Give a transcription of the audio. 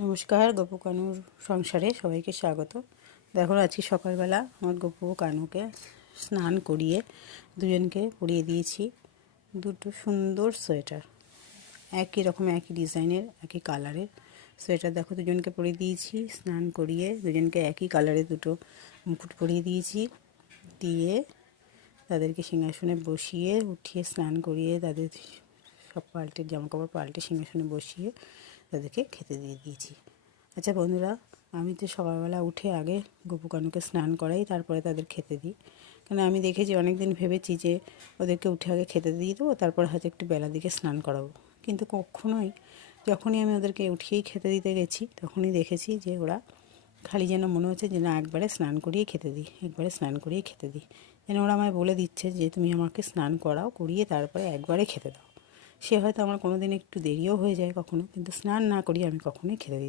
নমস্কার, গপু কানুর সংসারে সবাইকে স্বাগত। দেখো আজকে সকালবেলা আমার গপু কানুকে স্নান করিয়ে দুজনকে পরিয়ে দিয়েছি দুটো সুন্দর সোয়েটার। একই রকম, একই ডিজাইনের, একই কালারের সোয়েটার। দেখো দুজনকে পরিয়ে দিয়েছি, স্নান করিয়ে দুজনকে একই কালারের দুটো মুকুট পরিয়ে দিয়েছি। দিয়ে তাদেরকে সিংহাসনে বসিয়ে উঠিয়ে স্নান করিয়ে তাদের সব পাল্টে জামাকাপড় পাল্টে সিংহাসনে বসিয়ে তাদেরকে খেতে দিয়ে দিয়েছি। আচ্ছা বন্ধুরা, আমি তো সকালবেলা উঠে আগে গপু কানুকে স্নান করাই, তারপরে তাদের খেতে দিই। কেন আমি দেখেছি, অনেক দিন ভেবেছি যে ওদেরকে উঠে আগে খেতে দিয়ে দেবো, তারপর হয়তো একটু বেলার দিকে স্নান করাবো। কিন্তু কখনোই, যখনই আমি ওদেরকে উঠিয়েই খেতে দিতে গেছি, তখনই দেখেছি যে ওরা খালি যেন মনে হচ্ছে যে না, একবারে স্নান করিয়ে খেতে দিই, একবারে স্নান করিয়ে খেতে দিই। যেন ওরা আমায় বলে দিচ্ছে যে তুমি আমাকে স্নান করাও, করিয়ে তারপরে একবারে খেতে দাও। সে হয়তো আমার কোনো দিন একটু দেরিও হয়ে যায় কখনো, কিন্তু স্নান না করিয়ে আমি কখনোই খেতে দিই।